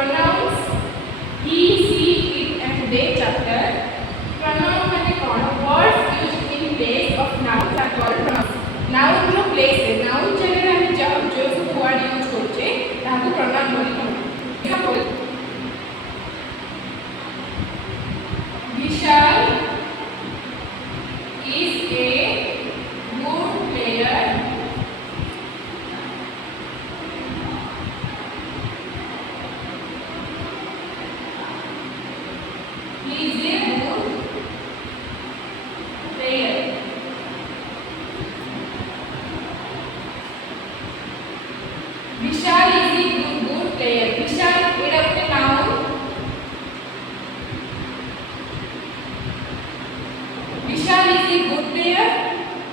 pronouns he, she, it and they chapter. Pronoun ମାନେ କ'ଣ? Words used in place of nouns are called pronouns. Noun ର place ରେ noun ଜାଗାରେ ଆମେ ଯୋଉ ସବୁ word use କରୁଛେ ତାହାକୁ pronoun ବୋଲି କହୁ. Example, Vishal is a good player. He is a good player. Vishal is a good player. Vishal एटा गोटे noun. Vishal is a good player.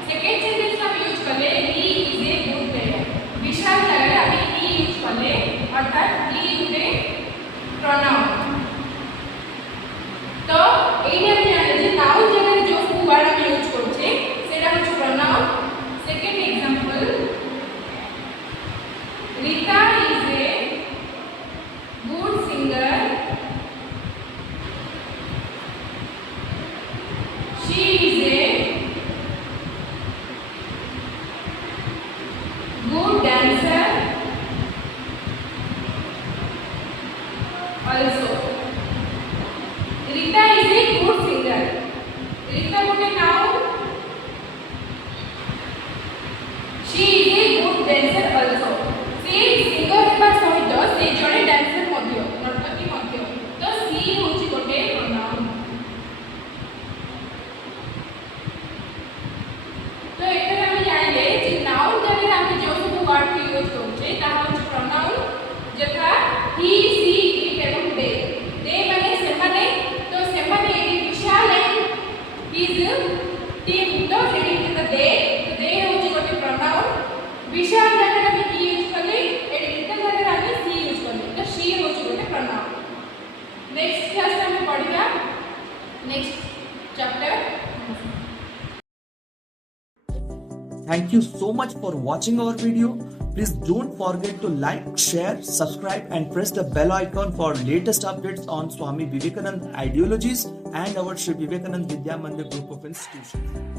Second sentence हम यूज करले he is a good player. Vishal जगह ଆମେ he use करले अर्थात he गोटे pronoun. तो एइने हम जाने जे नाउन जगह जो वर्ड हम यूज करछे सेटा होछ pronoun. Second example, Rita is a good singer. She is a good dancer also. Rita is a good singer. Rita gote noun. She is a good dancer also. से singer हेबा सहित से जड़े dancer मध्य नर्तकी मध्य तो सी होची गोटे प्रोनाउन. तो एकर हम जानिले जे नाउन जगह हम जो सब वर्ड यूज करछे ताहा होची प्रोनाउन जथा ही, सी, इट एवं दे. दे माने सेमाने. तो सेमाने एडी विशाल एंड हिज टीम तो सेडी द दे. तो दे होची गोटे प्रोनाउन. विशाल जगह हम ही यूज करले एडी इतना जगह हम सी यूज करले तो शी होची गोटे प्रोनाउन. नेक्स्ट क्लास में हम पढ़िबा next chapter. Thank you so much for watching our video. Please don't forget to like, share, subscribe and press the bell icon for latest updates on Swami Vivekananda ideologies and our Sri Vivekananda Vidya Mandir group of institutions.